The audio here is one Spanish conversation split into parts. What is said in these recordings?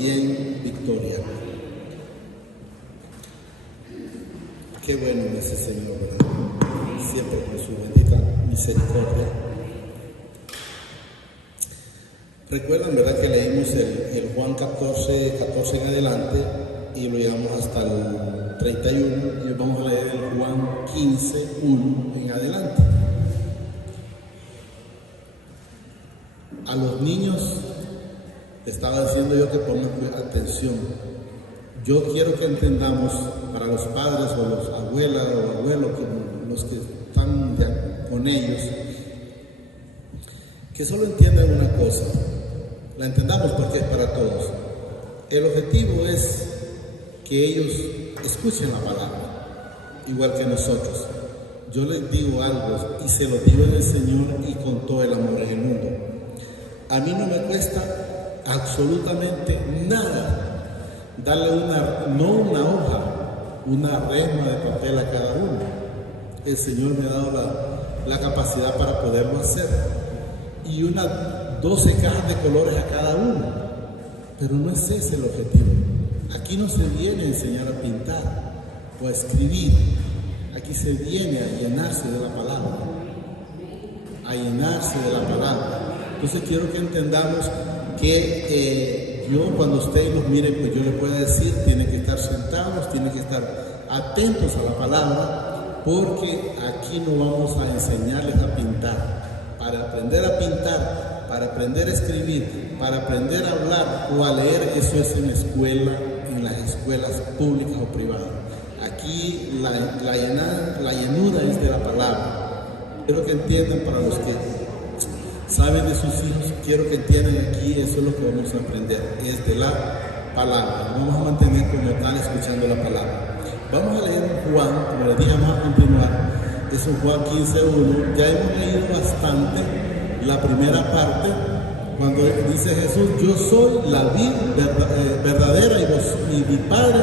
y en victoria. Qué bueno es el Señor, ¿verdad? Siempre con su bendita misericordia. Recuerdan, ¿verdad?, que leímos el Juan 14 en adelante y lo llevamos hasta el 31 y hoy vamos a leer el Juan 15, 1 en adelante. A los niños estaba diciendo yo que pongan atención. Yo quiero que entendamos, para los padres o los abuelas o abuelos, los que están ya con ellos, que solo entiendan una cosa. La entendamos porque es para todos. El objetivo es que ellos escuchen la palabra, igual que nosotros. Yo les digo algo y se lo digo en el Señor y con todo el amor en el mundo. A mí no me cuesta absolutamente nada darle no una hoja, una resma de papel a cada uno. El Señor me ha dado la capacidad para poderlo hacer. Y unas 12 cajas de colores a cada uno. Pero no es ese el objetivo. Aquí no se viene a enseñar a pintar o a escribir. Aquí se viene a llenarse de la palabra. A llenarse de la palabra. Entonces quiero que entendamos que yo cuando ustedes nos miren, pues yo les puedo decir, tienen que estar sentados, tienen que estar atentos a la palabra, porque aquí no vamos a enseñarles a pintar. Para aprender a pintar, para aprender a escribir, para aprender a hablar o a leer, eso es en la escuela, en las escuelas públicas o privadas. Aquí la llenura es de la palabra. Quiero que entiendan, para los que saben de sus hijos, quiero que entiendan aquí, eso es lo que vamos a aprender, es de la palabra. Vamos a mantener como tal escuchando la palabra. Vamos a leer un Juan, como les dije, vamos a continuar. Es un Juan 15:1. Ya hemos leído bastante la primera parte, cuando dice Jesús: yo soy la vid verdadera y mi Padre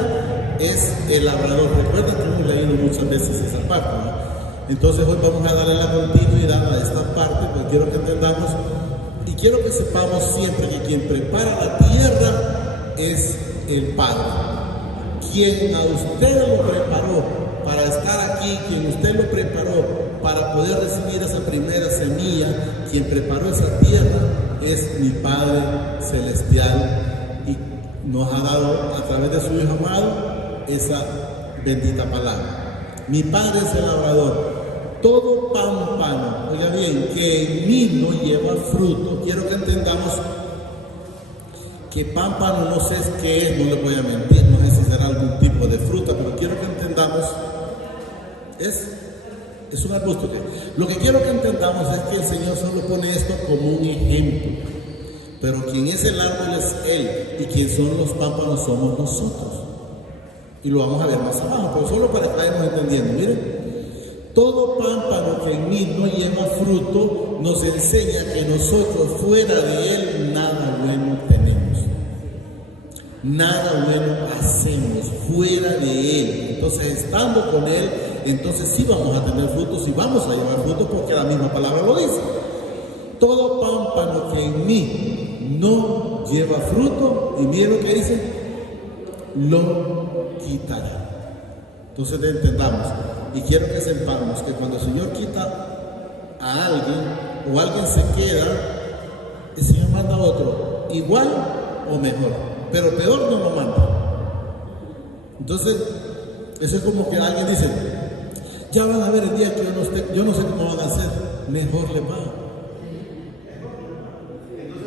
es el labrador. Recuerden que hemos leído muchas veces esa parte, ¿no? Entonces hoy vamos a darle la continuidad a esta parte, pues quiero que entendamos y quiero que sepamos siempre que quien prepara la tierra es el Padre. Quien a usted lo preparó para estar aquí, quien usted lo preparó para poder recibir esa primera semilla, quien preparó esa tierra es mi Padre Celestial y nos ha dado a través de su Hijo amado esa bendita palabra. Mi Padre es el labrador. Todo pámpano, oiga bien, que en mí no lleva fruto. Quiero que entendamos que pámpano no sé qué es, no le voy a mentir, no sé si será algún tipo de fruta, pero quiero que entendamos, es un arbusto. Lo que quiero que entendamos es que el Señor solo pone esto como un ejemplo, pero quien es el árbol es Él, y quien son los pámpanos somos nosotros. Y lo vamos a ver más abajo, pero solo para que vayamos entendiendo. Miren, todo pámpano que en mí no lleva fruto nos enseña que nosotros fuera de Él nada bueno tenemos. Nada bueno hacemos fuera de Él. Entonces, estando con Él, entonces sí vamos a tener frutos y vamos a llevar frutos, porque la misma palabra lo dice. Todo pámpano que en mí no lleva fruto, y miren lo que dice, lo quitará. Entonces entendamos, y quiero que sepamos que cuando el Señor quita a alguien o alguien se queda, el Señor manda a otro igual o mejor, pero peor no lo manda. Entonces eso es como que alguien dice: ya van a ver el día que yo no sé cómo van a hacer, mejor les va.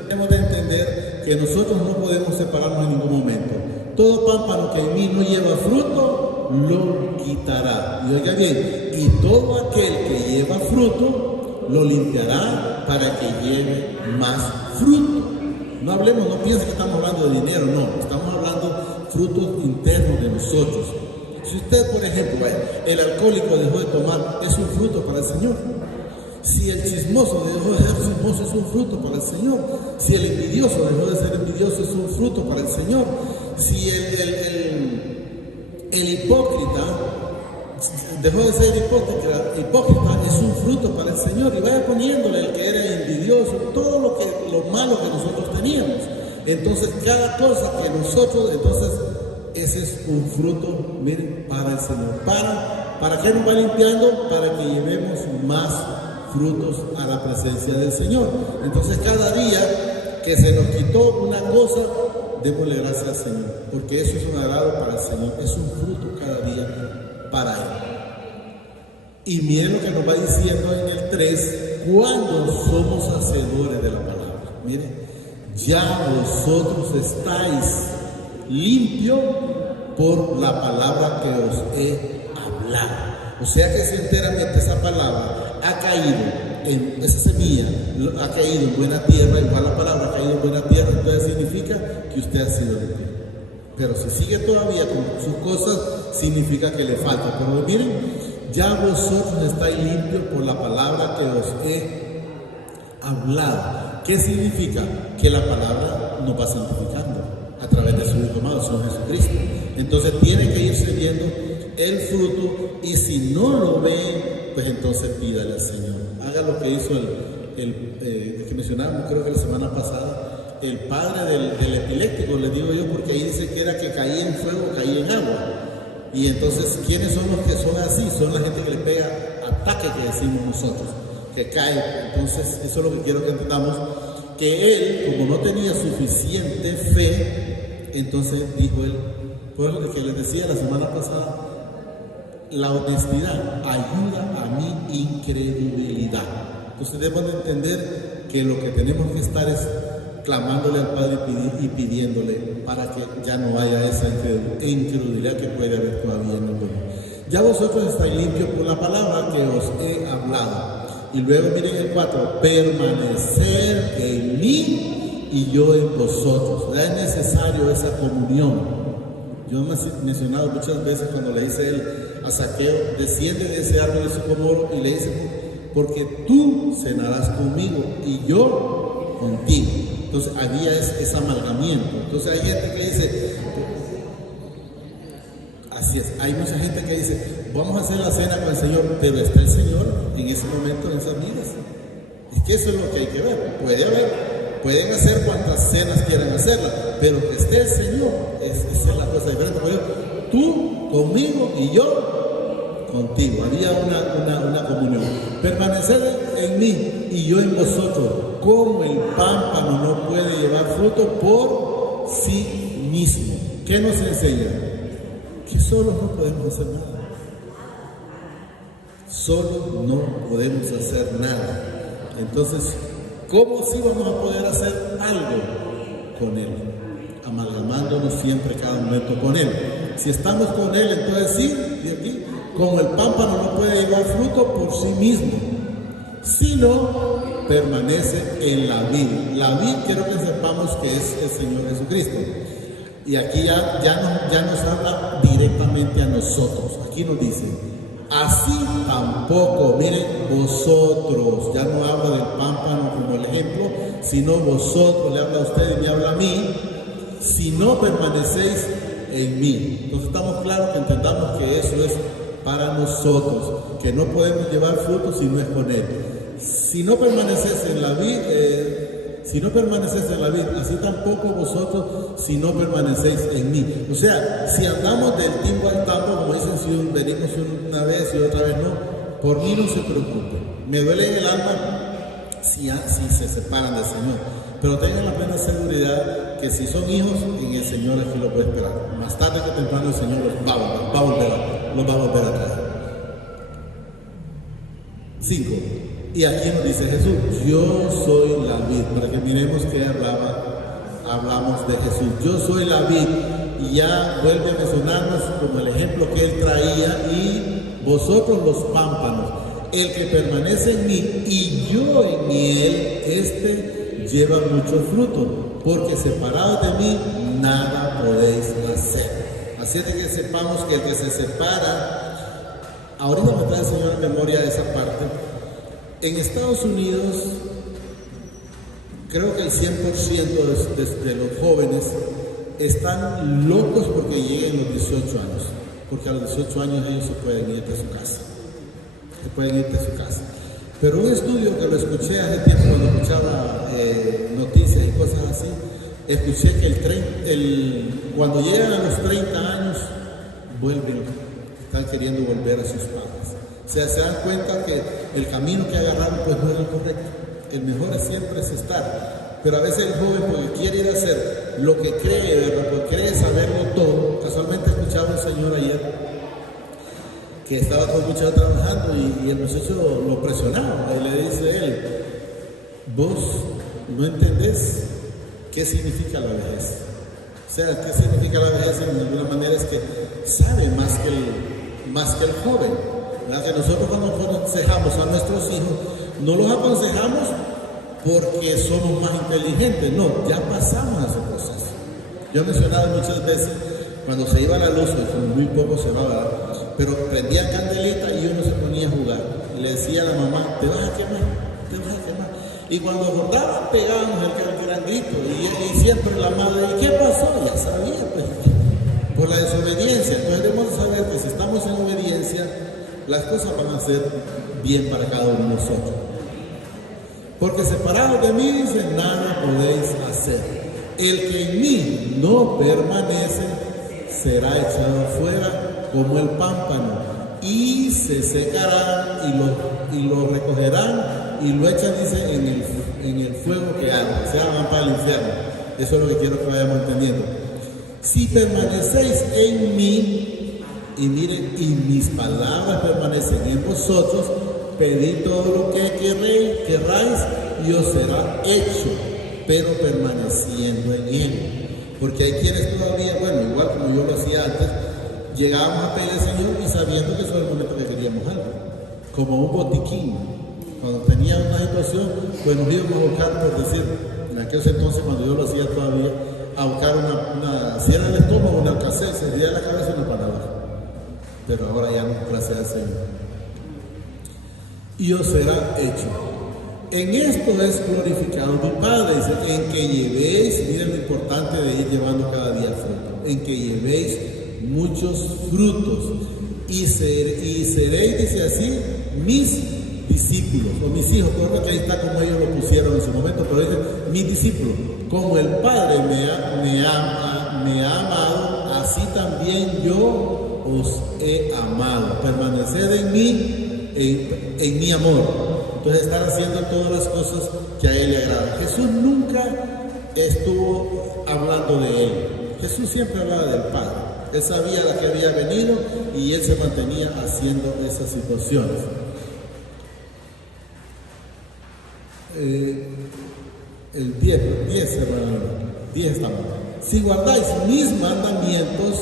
Tenemos de entender que nosotros no podemos separarnos en ningún momento. Todo pámpano que en mí no lleva fruto lo quitará. Y oiga bien, y todo aquel que lleva fruto lo limpiará para que lleve más fruto. No hablemos, no piensen que estamos hablando de dinero, no, estamos hablando de frutos internos de nosotros. Si usted, por ejemplo, el alcohólico dejó de tomar, es un fruto para el Señor. Si el chismoso dejó de ser chismoso, es un fruto para el Señor. Si el envidioso dejó de ser envidioso, es un fruto para el Señor. Si el hipócrita dejó de ser hipócrita, es un fruto para el Señor. Y vaya poniéndole el que era envidioso, todo lo malo que nosotros teníamos. Entonces, cada cosa que nosotros, entonces, ese es un fruto, miren, para el Señor. ¿Para qué nos va limpiando? Para que llevemos más frutos a la presencia del Señor. Entonces, cada día que se nos quitó una cosa, démosle gracias al Señor, porque eso es un agrado para el Señor, es un fruto cada día para Él. Y miren lo que nos va diciendo en el 3, cuando somos hacedores de la palabra. Miren, ya vosotros estáis limpios por la palabra que os he hablado. O sea que si enteramente esa palabra ha caído esa semilla, ha caído en buena tierra, igual la palabra ha caído en buena tierra, entonces significa que usted ha sido limpio. Pero si sigue todavía con sus cosas, significa que le falta. Pero miren, ya vosotros estáis limpios por la palabra que os he hablado. ¿Qué significa? Que la palabra nos va santificando a través de su Hijo amado, Señor Jesucristo. Entonces tiene que irse viendo el fruto, y si no lo ve, pues entonces pídale al Señor. Haga lo que hizo el que mencionábamos, creo que la semana pasada, el padre del epiléptico, le digo yo, porque ahí dice que era que caía en fuego, caía en agua. Y entonces, ¿quiénes son los que son así? Son la gente que le pega ataque, que decimos nosotros, que cae. Entonces, eso es lo que quiero que entendamos, que él, como no tenía suficiente fe, entonces dijo él, por lo que les decía la semana pasada, la honestidad ayuda a mi incredulidad. Entonces debemos de entender que lo que tenemos que estar es clamándole al Padre y pidiéndole para que ya no haya esa incredulidad que puede haber todavía en el mundo. Ya vosotros estáis limpios por la palabra que os he hablado. Y luego miren el 4, permanecer en mí y yo en vosotros. Ya es necesario esa comunión. Yo me he mencionado muchas veces cuando le dice él a Zaqueo, desciende de ese árbol de sicómoro, y le dice, porque tú cenarás conmigo y yo contigo. Entonces había ese amalgamiento. Entonces hay gente que dice, así es, hay mucha gente que dice, vamos a hacer la cena con el Señor, pero está el Señor en ese momento en esas vidas. Es que eso es lo que hay que ver. Pueden hacer cuantas cenas quieran hacerlas, pero que esté el Señor, esa es la cosa diferente. Tú conmigo y yo contigo. Había una comunión. Permanecer en mí y yo en vosotros, como el pámpano no puede llevar fruto por sí mismo. ¿Qué nos enseña? Que solos no podemos hacer nada. Solo no podemos hacer nada. Entonces, ¿cómo sí vamos a poder hacer algo con Él? Amalgamándonos siempre, cada momento con Él. Si estamos con Él, entonces sí, y aquí, como el pámpano no puede llevar fruto por sí mismo, sino permanece en la vid. La vid quiero que sepamos que es el Señor Jesucristo. Y aquí ya nos habla directamente a nosotros. Aquí nos dice, así tampoco, miren, vosotros, ya no habla del pámpano como el ejemplo, sino vosotros, le habla a usted y me habla a mí, si no permanecéis en mí. Entonces estamos claros que entendamos que eso es para nosotros, que no podemos llevar frutos si no es con Él. Si no permaneces en la vid, así tampoco vosotros si no permanecéis en mí. O sea, si andamos del timbo al tambo, como dicen, si venimos una vez y otra vez no, por mí no se preocupe. Me duele en el alma si se separan del Señor, pero tengan la plena seguridad que si son hijos, en el Señor es que los puede esperar. Más tarde que temprano el Señor los va a volver a traer. 5. Y aquí nos dice Jesús, yo soy la vid, para que miremos que hablamos de Jesús. Yo soy la vid, y ya vuelve a mencionarnos como el ejemplo que él traía, y vosotros los pámpanos. El que permanece en mí y yo en él, este lleva mucho fruto, porque separados de mí nada podéis hacer. Así es de que sepamos que el que se separa, ahorita me trae el Señor en memoria de esa parte. En Estados Unidos, creo que el 100% de los jóvenes están locos porque lleguen los 18 años, porque a los 18 años ellos se pueden ir de su casa. Pero un estudio que lo escuché hace tiempo cuando escuchaba noticias y cosas así, Escuché que cuando llegan a los 30 años, están queriendo volver a sus padres. O sea, se dan cuenta que el camino que agarraron pues no era el correcto. El mejor siempre es estar. Pero a veces el joven, porque quiere ir a hacer lo que cree, ¿verdad? Porque cree saberlo todo. Casualmente escuchaba a un señor ayer que estaba con un muchacho trabajando y el muchacho lo presionaba. Y le dice él: vos no entendés qué significa la vejez. O sea, qué significa la vejez en alguna manera es que sabe más que el joven. ¿Verdad? Que nosotros cuando aconsejamos a nuestros hijos, no los aconsejamos porque somos más inteligentes, no, ya pasamos esas cosas. Yo he mencionado muchas veces cuando se iba la luz, y como muy poco se va, ¿verdad? Pero prendía candelita y uno se ponía a jugar. Y le decía a la mamá: te vas a quemar, te vas a quemar. Y cuando bordaban, pegábamos el gran grito. Y siempre la madre: ¿qué pasó? Ya sabía, pues, por la desobediencia. Entonces debemos saber que si estamos en obediencia, las cosas van a ser bien para cada uno de nosotros. Porque separados de mí, dice, nada podéis hacer. El que en mí no permanece será echado afuera como el pámpano, y se secará y lo recogerán y lo echan, dice, en el fuego que arde. O sea, van para el infierno. Eso es lo que quiero que vayamos entendiendo. Si permanecéis en mí, y miren, y mis palabras permanecen en vosotros, pedid todo lo que querráis y os será hecho, pero permaneciendo en él. Porque hay quienes todavía, bueno, igual como yo lo hacía antes, llegábamos a pedir al Señor y sabiendo que eso era el momento que queríamos algo, como un botiquín. Cuando tenía una situación, pues nos íbamos a buscar, por decir, en aquellos entonces, cuando yo lo hacía todavía, a buscar si era el estómago, una alcacel, se diera la cabeza y una palabra. Pero ahora ya no, gracias al Señor. Y os será hecho. En esto es glorificado mi Padre, dice, en que llevéis, miren lo importante de ir llevando cada día fruto, en que llevéis muchos frutos y seréis, dice así, mis discípulos o mis hijos. Creo que ahí está como ellos lo pusieron en su momento, pero dice mis discípulos, como el Padre me ha amado, así también yo os he amado. Permaneced en mí, en mi amor. Entonces estar haciendo todas las cosas que a Él le agradan. Jesús nunca estuvo hablando de Él. Jesús siempre hablaba del Padre. Él sabía de que había venido y Él se mantenía haciendo esas situaciones. El 10 hermano, 10 estamos. Si guardáis mis mandamientos,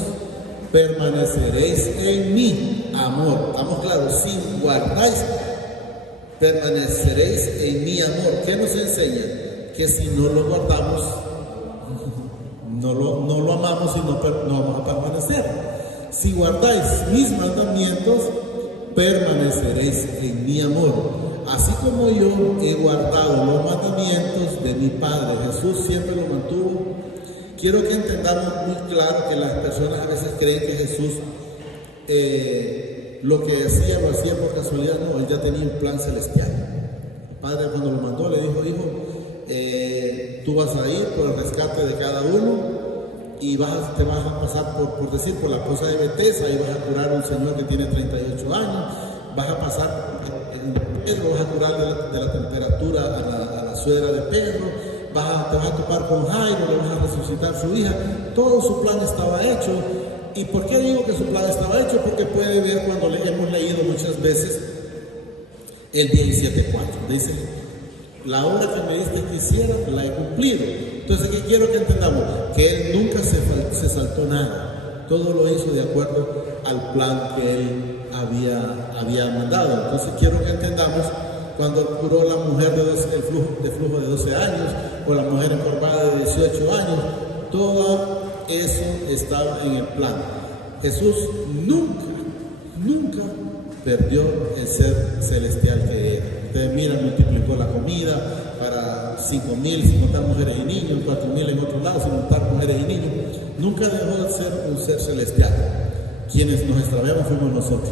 permaneceréis en mi amor. Estamos claros, si guardáis, permaneceréis en mi amor. ¿Qué nos enseña? Que si no lo guardamos, no lo amamos y no vamos a permanecer. Si guardáis mis mandamientos, permaneceréis en mi amor. Así como yo he guardado los mandamientos de mi Padre. Jesús siempre lo mantuvo. Quiero que entendamos muy claro que las personas a veces creen que Jesús lo que hacía lo hacía por casualidad. No, Él ya tenía un plan celestial. El Padre cuando lo mandó le dijo: hijo, tú vas a ir por el rescate de cada uno y te vas a pasar por decir, por la poza de Betesda, y vas a curar a un señor que tiene 38 años, vas a pasar en Pedro, vas a curar de la temperatura a la suegra de Pedro, te vas a topar con Jairo, le vas a resucitar su hija. Todo su plan estaba hecho. ¿Y por qué digo que su plan estaba hecho? Porque puede ver cuando hemos leído muchas veces el 17:4. Dice: la obra que me diste que hiciera, la he cumplido. Entonces, ¿qué quiero que entendamos? Que Él nunca se saltó nada. Todo lo hizo de acuerdo al plan que Él había mandado. Entonces, quiero que entendamos cuando curó a la mujer de flujo de 12 años, o la mujer encorvada de 18 años, todo eso estaba en el plan. Jesús nunca perdió el ser celestial que era. Ustedes miran, multiplicó la comida para 5,000, sin contar mujeres y niños, 4,000 en otro lado, sin contar mujeres y niños. Nunca dejó de ser un ser celestial. Quienes nos extraviamos fuimos nosotros.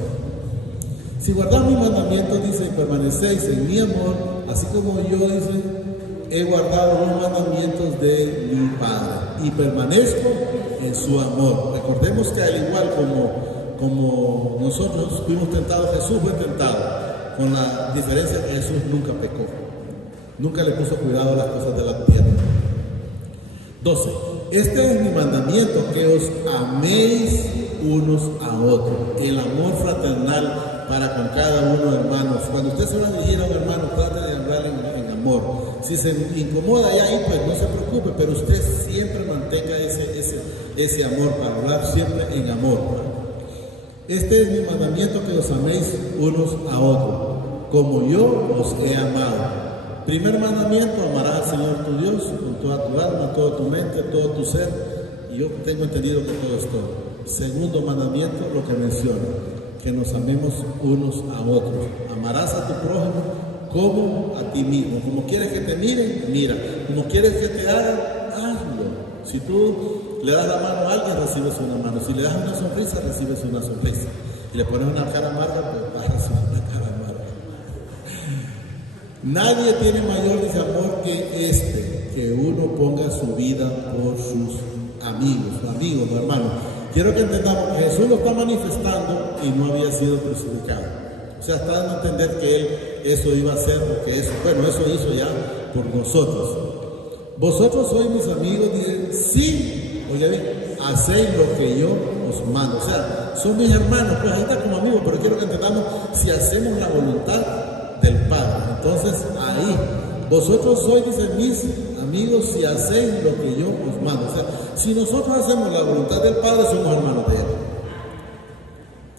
Si guardamos mis mandamientos, dice, permanecéis en mi amor, así como yo, dice, he guardado los mandamientos de mi Padre y permanezco en su amor. Recordemos que al igual como nosotros fuimos tentados, Jesús fue tentado, con la diferencia que Jesús nunca pecó, nunca le puso cuidado a las cosas de la tierra. 12. Este es mi mandamiento, que os améis unos a otros. El amor fraternal para con cada uno, hermanos. Cuando usted se va a dirigir a un hermano, trate de hablarle en amor. Si se incomoda ahí, pues no se preocupe, pero usted siempre mantenga ese amor, para hablar siempre en amor. Este es mi mandamiento, que os améis unos a otros, como yo os he amado. Primer mandamiento: amarás al Señor tu Dios con toda tu alma, toda tu mente, todo tu ser. Y yo tengo entendido que todo es todo. Segundo mandamiento, lo que menciona, que nos amemos unos a otros. Amarás a tu prójimo como a ti mismo. Como quieres que te miren, mira. Como quieres que te hagan, hazlo. Si tú le das la mano a alguien, recibes una mano. Si le das una sonrisa, recibes una sonrisa. Y le pones una cara amarga, pues vas a recibir una cara amarga. Nadie tiene mayor desamor que este, que uno ponga su vida por sus amigos, hermanos. Quiero que entendamos que Jesús lo está manifestando y no había sido crucificado. O sea, está dando a entender que Él eso iba a hacer, porque eso hizo ya por nosotros. Vosotros sois mis amigos, dicen, sí, oye bien, hacéis lo que yo os mando. O sea, son mis hermanos, pues ahí está como amigos, pero quiero que entendamos, si hacemos la voluntad del Padre. Entonces ahí, vosotros sois, dicen, mis amigos, si hacéis lo que yo os mando. O sea, si nosotros hacemos la voluntad del Padre, somos hermanos de Él.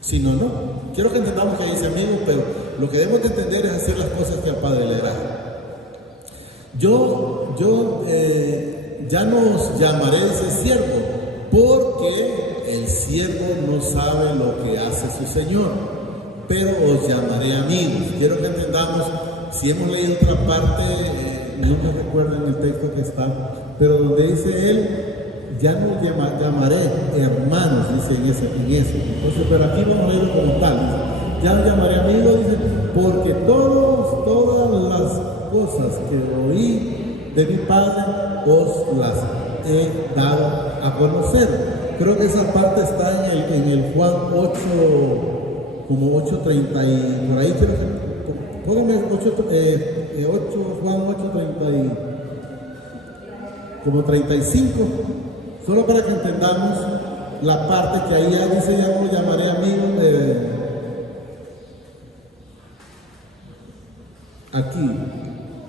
Si no, no. Quiero que entendamos que dice amigos, pero lo que debemos de entender es hacer las cosas que al Padre le agradan. Yo ya no os llamaré ese siervo, porque el siervo no sabe lo que hace su Señor, pero os llamaré amigos. Quiero que entendamos, si hemos leído otra parte, no me recuerdo en el texto que está, pero donde dice él, ya no llamaré hermanos, dice en eso. Entonces, pero aquí vamos a leerlo como tal, dice, ya no llamaré amigos, dice, porque todas las cosas que oí de mi Padre os las he dado a conocer. Creo que esa parte está en el Juan 8, como 8:30 y por ahí, creo que pónganme 8, Juan 8:30 como 35, solo para que entendamos la parte que ahí ya dice, ya no lo llamaré amigos aquí.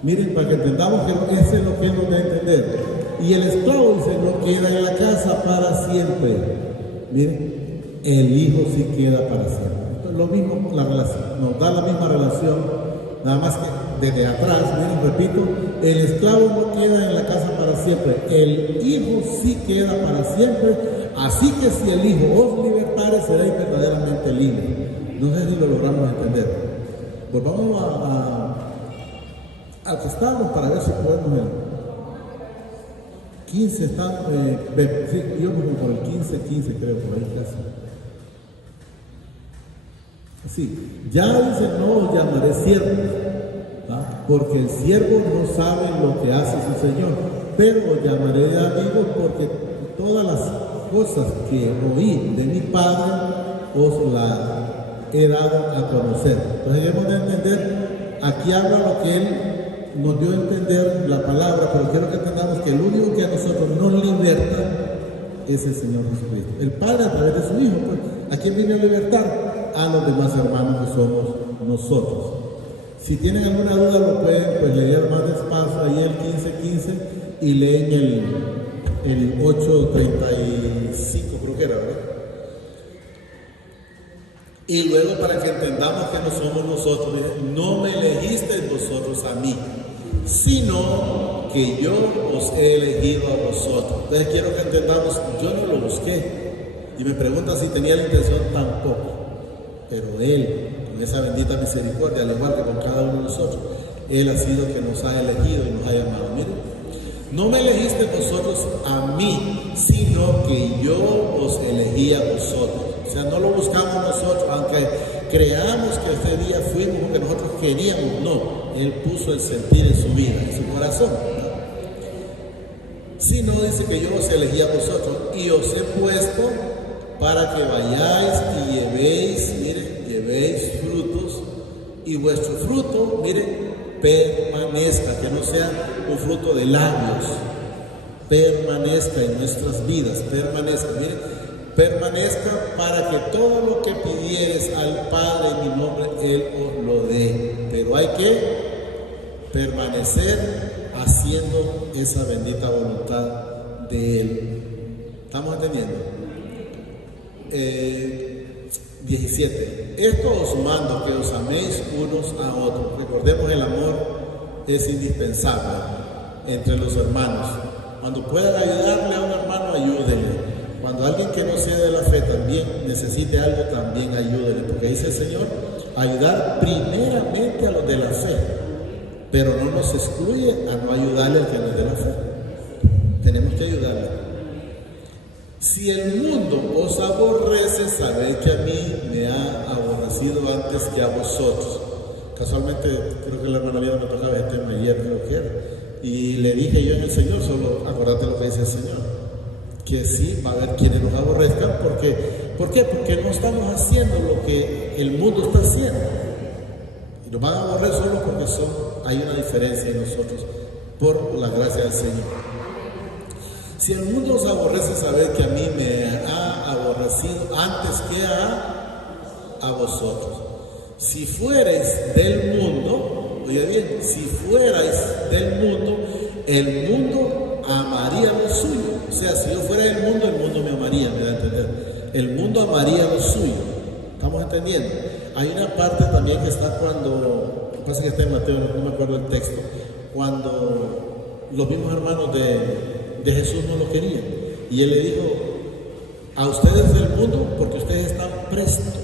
Miren, para que entendamos que eso es lo que él nos da a entender. Y el esclavo, dice, no queda en la casa para siempre. Miren, el hijo sí queda para siempre. Entonces, lo mismo, la relación, nos da la misma relación, nada más que desde atrás. Miren, repito, el esclavo no queda en la casa para siempre, el hijo sí queda para siempre. Así que si el hijo os libertare, seréis verdaderamente libres. No sé si lo logramos entender. Pues vamos al que estamos para ver si podemos ver. 15 están, sí, yo me voy por el 15 creo, por ahí casi. Sí, ya dice, no os llamaré siervos, porque el siervo no sabe lo que hace su Señor, pero os llamaré amigos, porque todas las cosas que oí de mi Padre os las he dado a conocer. Entonces debemos de entender, aquí habla lo que Él nos dio a entender la palabra, pero quiero que entendamos que el único que a nosotros nos liberta es el Señor Jesucristo. El Padre a través de su Hijo, pues, ¿a quién viene a libertar? A los demás hermanos que somos nosotros. Si tienen alguna duda lo pueden pues leer más despacio, ahí el 15:15 y leen el 8:35, creo que era, ¿verdad? Y luego, para que entendamos que no somos nosotros, no me elegisteis vosotros a mí, sino que yo os he elegido a vosotros. Entonces quiero que entendamos, yo no lo busqué. Y me preguntan si tenía la intención, tampoco. Pero Él, con esa bendita misericordia, al igual que con cada uno de nosotros, Él ha sido que nos ha elegido y nos ha llamado. Miren, no me elegisteis vosotros a mí, sino que yo os elegí a vosotros. O sea, no lo buscamos nosotros, aunque creamos que este día fuimos porque nosotros queríamos, no. Él puso el sentir en su vida, en su corazón. Si no, dice que yo os elegí a vosotros y os he puesto para que vayáis y llevéis, miren, llevéis frutos, y vuestro fruto, miren, permanezca, que no sea un fruto de labios, permanezca en nuestras vidas, permanezca, miren, permanezca para que todo lo que pidieres al Padre en mi nombre, Él os lo dé. Pero hay que permanecer haciendo esa bendita voluntad de Él. ¿Estamos entendiendo? 17. Esto os mando, que os améis unos a otros. Recordemos, el amor es indispensable entre los hermanos. Cuando puedan ayudarle a un hermano, ayúdenle. Cuando alguien que no sea de la fe también necesite algo, también ayúdenle. Porque dice el Señor, ayudar primeramente a los de la fe, pero no nos excluye a no ayudarle al que no es de la fe. Tenemos que ayudarle. Si el mundo os aborrece, sabed que a mí me ha aborrecido antes que a vosotros. Casualmente, creo que la hermana Lina me tocaba este tema ayer, creo que era. Y le dije yo en el Señor, solo acordate lo que dice el Señor, que sí, va a haber quienes nos aborrezcan. ¿Por qué? Porque no estamos haciendo lo que el mundo está haciendo. Y nos van a aborrecer solo porque hay una diferencia en nosotros, por la gracia del Señor. Si el mundo os aborrece, sabed que a mí me ha aborrecido antes que a vosotros. Si fuerais del mundo, oiga bien, si fuerais del mundo, el mundo amaría lo suyo. O sea, si yo fuera del mundo, el mundo me amaría, me da a entender. El mundo amaría lo suyo. ¿Estamos entendiendo? Hay una parte también que está cuando, pasa que está en Mateo, no me acuerdo el texto, cuando los mismos hermanos de Jesús no lo querían, y Él le dijo, a ustedes del mundo, porque ustedes están prestos,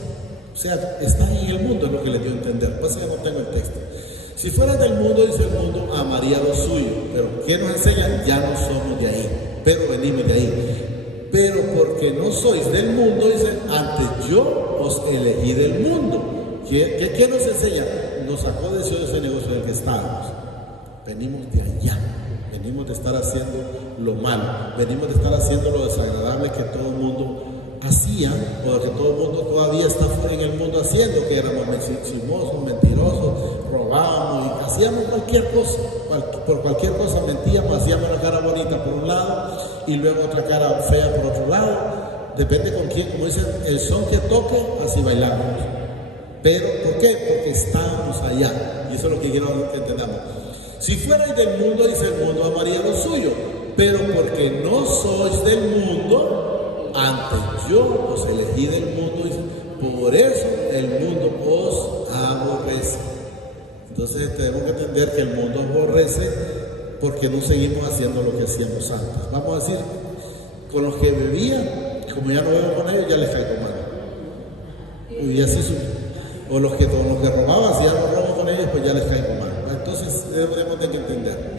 o sea, están en el mundo, es lo que les dio a entender. Pasa que no tengo el texto. Si fueran del mundo, dice, el mundo amaría lo suyo, pero ¿qué nos enseña? Ya no somos de ahí, pero venimos de ahí. Pero porque no sois del mundo, dice, antes yo os elegí del mundo. ¿Qué nos enseña? Nos sacó de ese negocio del que estábamos. Venimos de allá. Venimos de estar haciendo lo malo, venimos de estar haciendo lo desagradable que todo el mundo hacía, o lo que todo el mundo todavía está en el mundo haciendo, que éramos chismosos, mentirosos, robábamos y hacíamos cualquier cosa, por cualquier cosa mentíamos, hacíamos una cara bonita por un lado y luego otra cara fea por otro lado, depende con quién, como dicen, el son que toque, así bailamos. Pero, ¿por qué? Porque estábamos allá, y eso es lo que quiero que entendamos. Si fuerais del mundo, dice, el mundo amaría lo suyo, pero porque no sois del mundo, antes yo os elegí del mundo, dice, por eso el mundo os aborrece. Entonces tenemos que entender que el mundo aborrece porque no seguimos haciendo lo que hacíamos antes. Vamos a decir, con los que bebían, como ya no bebo con ellos, ya les caigo mal. Y así o los que robaban, si ya no robo con ellos, pues ya les caigo mal. Entonces debemos de entender.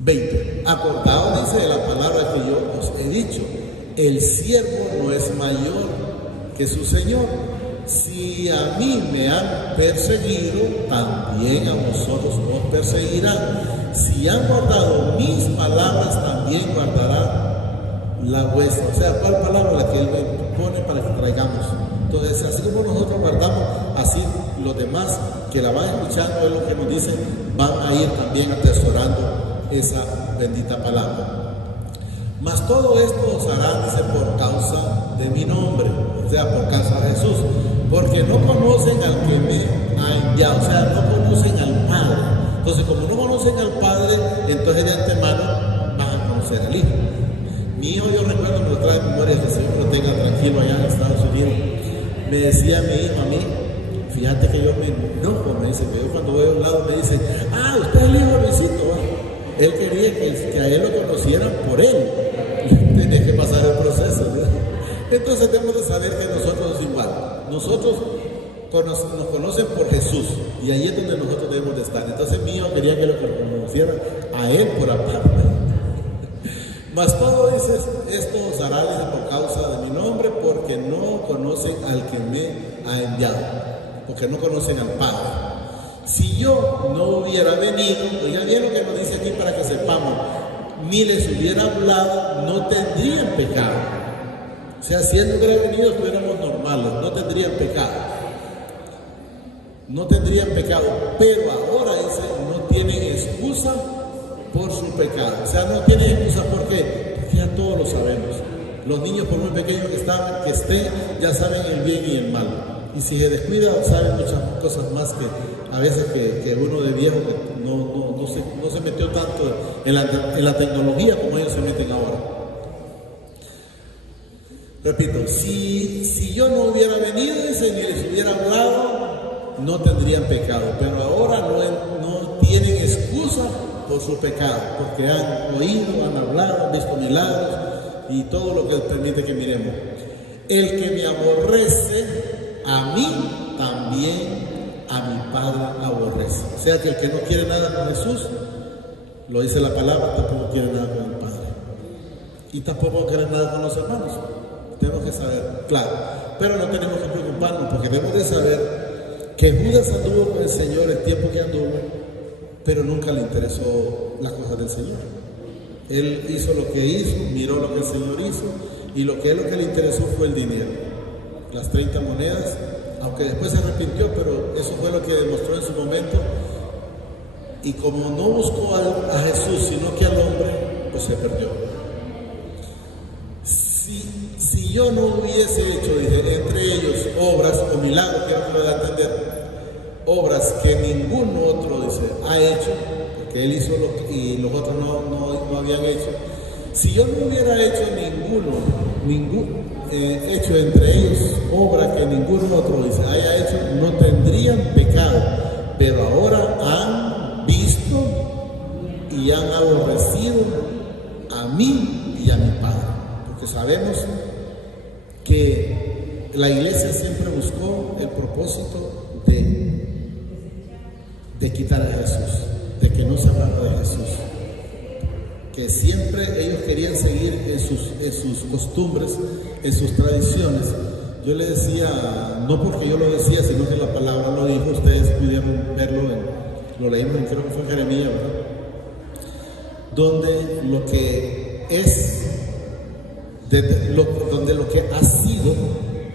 20. Acordaos, dice, de la palabra que yo os he dicho. El siervo no es mayor que su Señor. Si a mí me han perseguido, también a vosotros os perseguirán. Si han guardado mis palabras, también guardarán la vuestra. O sea, ¿cuál palabra? La que Él me pone para que traigamos. Entonces, así como nosotros guardamos, así los demás que la van escuchando, es lo que nos dicen, van a ir también atesorando esa bendita palabra. Mas todo esto os hará, dice, por causa de mi nombre, o sea, por causa de Jesús, porque no conocen al que me ha enviado, o sea, no conocen al Padre. Entonces, como no conocen al Padre, entonces de antemano van a conocer al Hijo. Mi hijo, yo recuerdo, me lo trae en memoria, que el Señor lo tenga tranquilo allá en Estados Unidos. Me decía mi hijo a mí, fíjate que yo me enojo, me dice, que yo cuando voy a un lado me dice, usted es el hijo de Luisito, ¿va? Él quería que a él lo conocieran por él, tenía que pasar el proceso, ¿verdad? Entonces tenemos de saber que nosotros es igual, nosotros nos conocen por Jesús, y ahí es donde nosotros debemos de estar. Entonces mi hijo quería que lo conocieran a él por aparte. Mas todo dice, esto os hará, dice, por causa de mi nombre, porque no conocen al que me ha enviado, porque no conocen al Padre. Si yo no hubiera venido, oiga bien lo que nos dice aquí para que sepamos, ni les hubiera hablado, no tendrían pecado. O sea, si Él no hubiera venido, fuéramos normales, no tendrían pecado. No tendrían pecado, pero ahora dice, no tienen excusa por su pecado. O sea, no tienen excusa, ¿por qué? Porque ya todos lo sabemos. Los niños, por muy pequeños que estén, ya saben el bien y el mal. Y si se descuida, saben muchas cosas más que a veces que uno de viejo que no se metió tanto en la tecnología como ellos se meten ahora. Repito, si yo no hubiera venido, dice, ni les hubiera hablado, no tendrían pecado. Pero ahora no tienen excusa por su pecado, porque han oído, han hablado, han visto milagros y todo lo que permite que miremos. El que me aborrece, a mí también a mi Padre aborrece. O sea que el que no quiere nada con Jesús, lo dice la palabra, tampoco quiere nada con el Padre. Y tampoco quiere nada con los hermanos. Tenemos que saber, claro. Pero no tenemos que preocuparnos, porque debemos de saber que Judas anduvo con el Señor el tiempo que anduvo, pero nunca le interesó las cosas del Señor. Él hizo lo que hizo, miró lo que el Señor hizo, y lo que le interesó fue el dinero. Las 30 monedas, aunque después se arrepintió, pero eso fue lo que demostró en su momento. Y como no buscó a Jesús, sino que al hombre, pues se perdió. Si yo no hubiese hecho, dije, entre ellos obras o milagros, quiero que me da a entender, obras que ningún otro, dice, ha hecho, porque él hizo y los otros no habían hecho. Si yo no hubiera hecho hecho entre ellos obra que ningún otro, dice, haya hecho, no tendrían pecado. Pero ahora han visto y han aborrecido a mí y a mi Padre. Porque sabemos que la iglesia siempre buscó el propósito de quitar a Jesús, de que no se hablara de Jesús, que siempre ellos querían seguir en sus costumbres, en sus tradiciones. Yo le decía, no porque yo lo decía, sino que la palabra lo dijo, ustedes pudieron verlo, lo leímos, creo que fue en Jeremías, ¿verdad? Donde lo que es, donde lo que ha sido,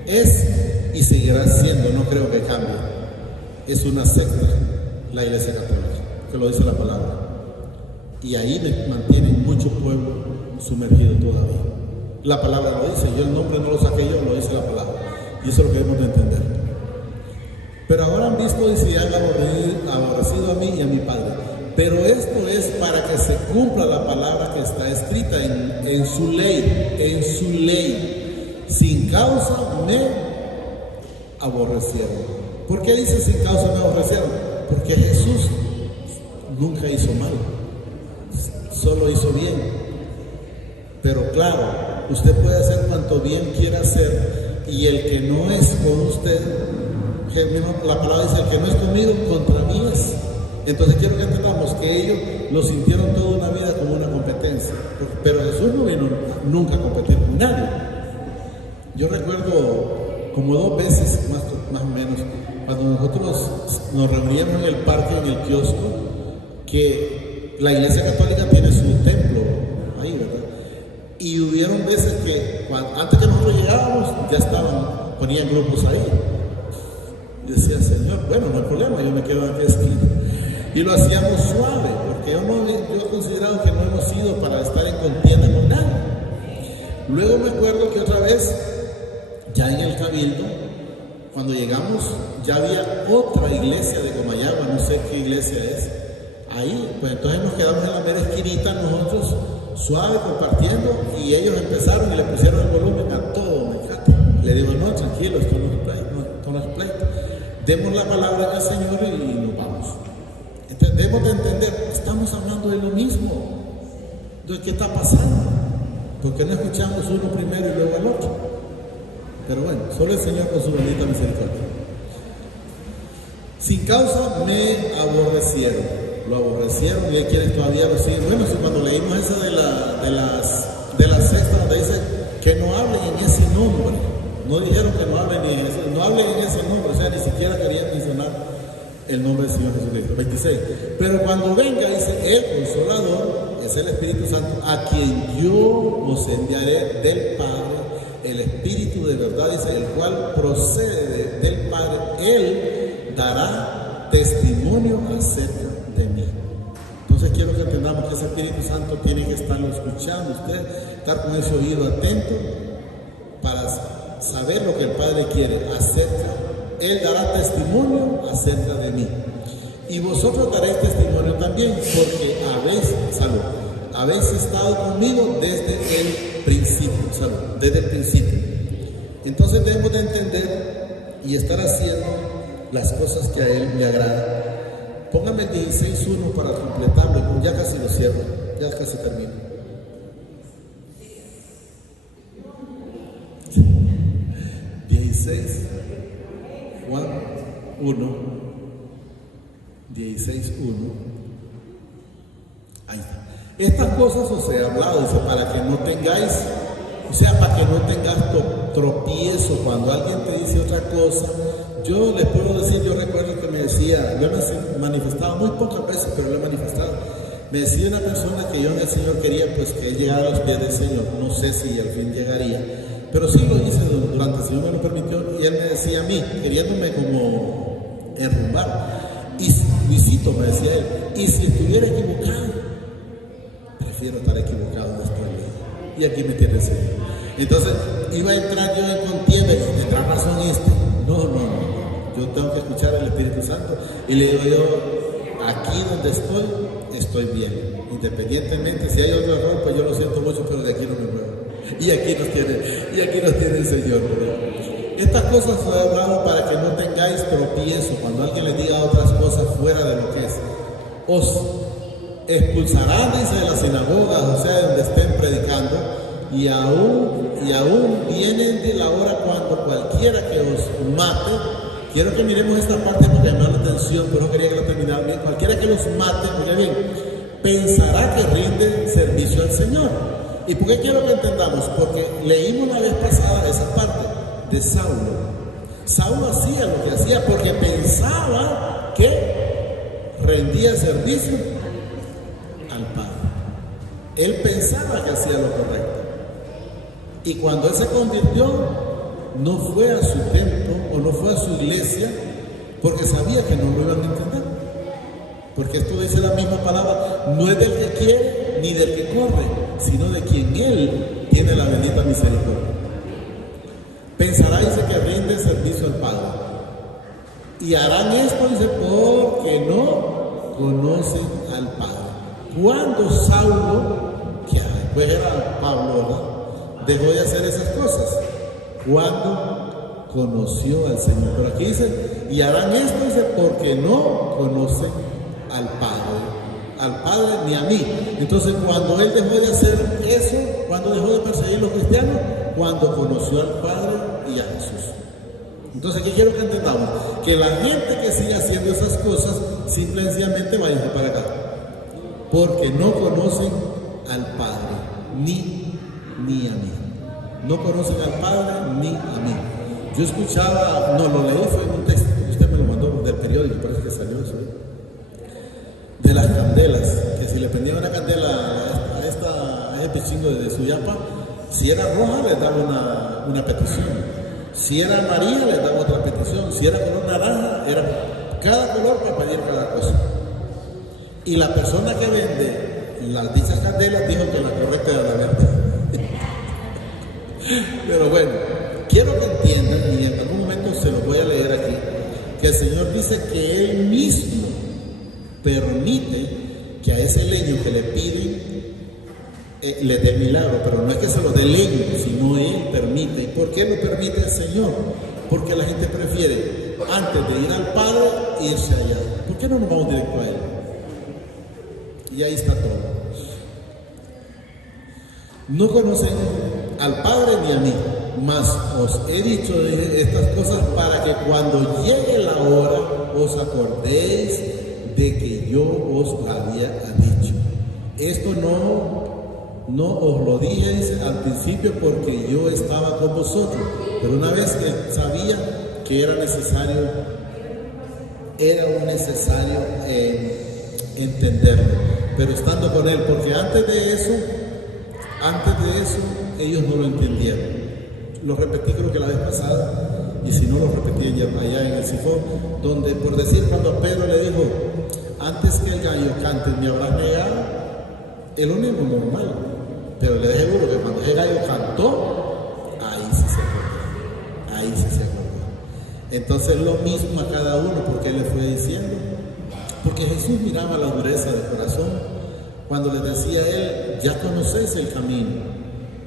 es y seguirá siendo, no creo que cambie. Es una secta, la Iglesia Católica, que lo dice la palabra. Y ahí mantiene mucho pueblo sumergido todavía. La palabra lo dice, yo el nombre no lo saqué yo, lo dice la palabra. Y eso es lo que debemos de entender. Pero ahora han visto y se han aborrecido a mí y a mi Padre. Pero esto es para que se cumpla la palabra que está escrita en su ley. Sin causa me aborrecieron. ¿Por qué dice sin causa me aborrecieron? Porque Jesús nunca hizo mal, solo hizo bien. Pero claro, usted puede hacer cuanto bien quiera hacer, y el que no es con usted, la palabra dice, el que no es conmigo, contra mí es. Entonces quiero que entendamos que ellos lo sintieron toda una vida como una competencia, pero Jesús no vino nunca a competir con nadie. Yo recuerdo como 2 veces, más o menos, cuando nosotros nos reuníamos en el parque, en el kiosco, que la Iglesia Católica tiene su templo ahí, ¿verdad? Y hubieron veces que, antes que nosotros llegábamos, ya ponían grupos ahí. Y decía, Señor, bueno, no hay problema, yo me quedo aquí esquina. Y lo hacíamos suave, porque yo he considerado que no hemos ido para estar en contienda con nadie. Luego me acuerdo que otra vez, ya en el Cabildo, cuando llegamos, ya había otra iglesia de Comayagua, no sé qué iglesia es. Ahí, pues entonces nos quedamos en la mera esquinita nosotros, suave, compartiendo, y ellos empezaron y le pusieron el volumen a todo, me encanta. Le digo, no, tranquilo, esto no es pleito. Demos la palabra al Señor y nos vamos. Debemos de entender, estamos hablando de lo mismo. Entonces, ¿qué está pasando? ¿Por qué no escuchamos uno primero y luego al otro? Pero bueno, solo el Señor con su bendita misericordia. Sin causa me aborrecieron. Lo aborrecieron y hay quienes todavía lo siguen. Bueno, si cuando leímos esa de la sexta, donde dice que no hablen en ese nombre, no dijeron que no hablen en ese nombre, o sea, ni siquiera querían mencionar el nombre del Señor Jesucristo. 26. Pero cuando venga, dice, el Consolador, es el Espíritu Santo, a quien yo os enviaré del Padre, el Espíritu de verdad, dice, el cual procede del Padre, Él dará testimonio acerca de mí. Entonces quiero que entendamos que ese Espíritu Santo tiene que estarlo escuchando usted, estar con ese oído atento para saber lo que el Padre quiere acerca. Él dará testimonio acerca de mí. Y vosotros daréis testimonio también, porque habéis estado conmigo desde el principio, desde el principio. Entonces debemos de entender y estar haciendo las cosas que a Él le agradan. Póngame el 16.1 para completarlo, ya casi lo cierro, ya casi termino. 16, Juan 1, 16.1. Ahí está. Estas cosas os he hablado, dice, para que no tengáis, para que no tengas tropiezo cuando alguien te dice otra cosa. Yo les puedo decir, yo recuerdo que me decía, yo me manifestaba muy pocas veces, pero lo he manifestado. Me decía una persona que yo en el Señor quería, pues, que Él llegara a los pies del Señor. No sé si al fin llegaría, pero sí lo hice durante, el Señor me lo permitió, y Él me decía a mí, queriéndome como enrumbar, y Luisito, me decía él, y si estuviera equivocado, prefiero estar equivocado después de él. Y aquí me tiene el Señor. Entonces, iba a entrar yo en contienda y tendrá razón No, yo tengo que escuchar al Espíritu Santo, y le digo yo, aquí donde estoy bien, independientemente, si hay otro error, pues yo lo siento mucho, pero de aquí no me muevo. Y aquí nos tiene el Señor, ¿verdad? Estas cosas os he hablado para que no tengáis tropiezo cuando alguien les diga otras cosas fuera de lo que es. Os expulsarán, dice, de las sinagogas, o sea, de donde estén predicando, y aún vienen de la hora cuando cualquiera que os mate. Quiero que miremos esta parte porque me llama la atención, pero no quería que lo terminara bien. Cualquiera que los mate, mire bien, pensará que rinde servicio al Señor. ¿Y por qué quiero que entendamos? Porque leímos la vez pasada esa parte de Saulo. Saulo hacía lo que hacía porque pensaba que rendía servicio al Padre. Él pensaba que hacía lo correcto. Y cuando él se convirtió, no fue a su templo o no fue a su iglesia porque sabía que no lo iban a entender. Porque esto dice la misma palabra, no es del que quiere ni del que corre, sino de quien Él tiene la bendita misericordia. Pensará, dice, que rinde servicio al Padre. Y harán esto, dice, porque no conocen al Padre. Cuando Saulo, que después era Pablo, ¿verdad?, dejó de hacer esas cosas, cuando conoció al Señor. Pero aquí dice, y harán esto, dice, porque no conocen al Padre ni a mí. Entonces, cuando él dejó de hacer eso, cuando dejó de perseguir a los cristianos, cuando conoció al Padre y a Jesús. Entonces, aquí quiero que entendamos que la gente que sigue haciendo esas cosas, simple y sencillamente va a ir para acá, porque no conocen al Padre ni a mí. No conocen al Padre ni a mí. Yo escuchaba, no lo leí, fue en un texto, usted me lo mandó del periódico, parece que salió eso, de las candelas, que si le prendía una candela a ese pichingo de Suyapa, si era roja les daba una petición, si era amarilla les daba otra petición, si era color naranja, era cada color para pedir cada cosa. Y la persona que vende las dichas candelas dijo que la correcta era la verde. Pero bueno, quiero que entiendan, y en algún momento se los voy a leer aquí, que el Señor dice que Él mismo permite que a ese leño que le piden le dé milagro, pero no es que se lo dé el leño, sino Él permite. ¿Y por qué lo permite el Señor? Porque la gente prefiere, antes de ir al Padre, irse allá. ¿Por qué no nos vamos directo a Él? Y ahí está todo. No conocen al Padre ni a mí, mas os he dicho estas cosas para que cuando llegue la hora os acordéis de que yo os había dicho. Esto no os lo dije, dice, al principio porque yo estaba con vosotros, pero una vez que sabía que era necesario entenderlo. pero estando con él, porque antes de eso, ellos no lo entendieron. Lo repetí creo que la vez pasada, y si no lo repetí allá en el Sifón, donde por decir cuando Pedro le dijo, antes que el gallo cante me habrás negado, es lo mismo normal, pero le aseguro que cuando el gallo cantó, ahí sí se acordó. Entonces lo mismo a cada uno, porque él le fue diciendo, porque Jesús miraba la dureza del corazón cuando les decía a él, ya conocéis el camino.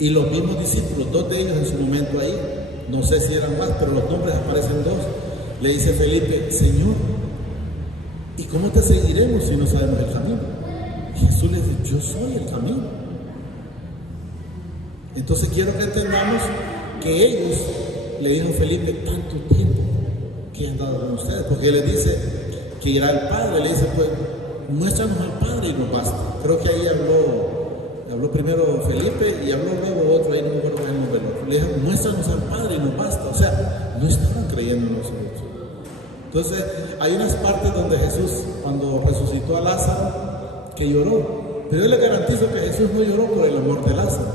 Y los mismos discípulos, 2 de ellos en su momento ahí, no sé si eran más, pero los nombres aparecen 2. Le dice Felipe, Señor, ¿y cómo te seguiremos si no sabemos el camino? Y Jesús le dice, yo soy el camino. Entonces quiero que entendamos que ellos, le dijo Felipe, tanto tiempo que han dado con ustedes, porque él les dice que irá al Padre, le dice, pues, muéstranos al Padre y nos basta. Creo que ahí habló primero Felipe y habló luego otro, ahí no me acuerdo el nombre. Le dijo, muéstranos al Padre y nos basta. O sea, no estaban creyendo en nosotros. Entonces, hay unas partes donde Jesús, cuando resucitó a Lázaro, que lloró. Pero yo le garantizo que Jesús no lloró por el amor de Lázaro.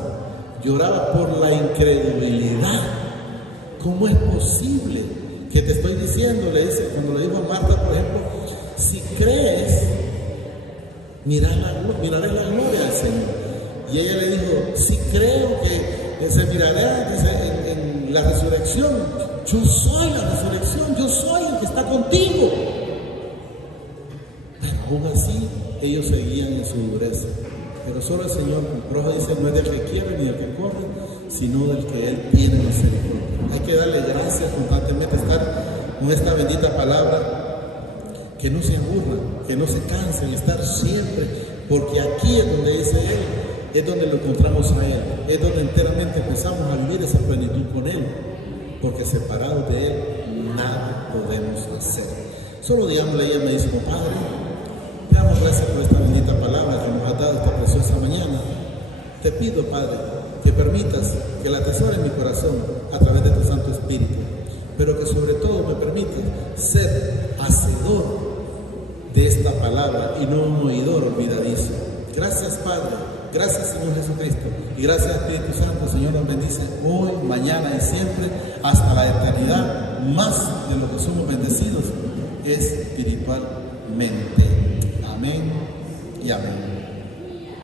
Lloraba por la incredulidad. ¿Cómo es posible que te estoy diciendo? Le dice, cuando le dijo a Marta, por ejemplo, si crees, miraré la gloria del Señor. Y ella le dijo, si creo que se mirará, dice, en la resurrección, yo soy la resurrección, yo soy el que está contigo. Pero aún así, ellos seguían en su dureza. Pero solo el Señor, Roja dice, no es del que quiere ni del que corre, sino del que Él tiene misericordia. Hay que darle gracias constantemente, estar con esta bendita palabra, que no se aburran, que no se cansen, estar siempre, porque aquí es donde dice Él, es donde lo encontramos a Él, es donde enteramente empezamos a vivir esa plenitud con Él, porque separados de Él, nada podemos hacer. Solo digámosle, ella me dice, Padre, te damos gracias por esta bendita palabra que nos has dado esta preciosa mañana. Te pido, Padre, que permitas que la atesore en mi corazón a través de tu Santo Espíritu, pero que sobre todo me permitas ser hacedor de esta palabra y no un oidor olvidadizo. Gracias, Padre. Gracias, Señor Jesucristo. Y gracias, Espíritu Santo. Señor, nos bendice hoy, mañana y siempre, hasta la eternidad. Más de lo que somos bendecidos espiritualmente. Amén y amén.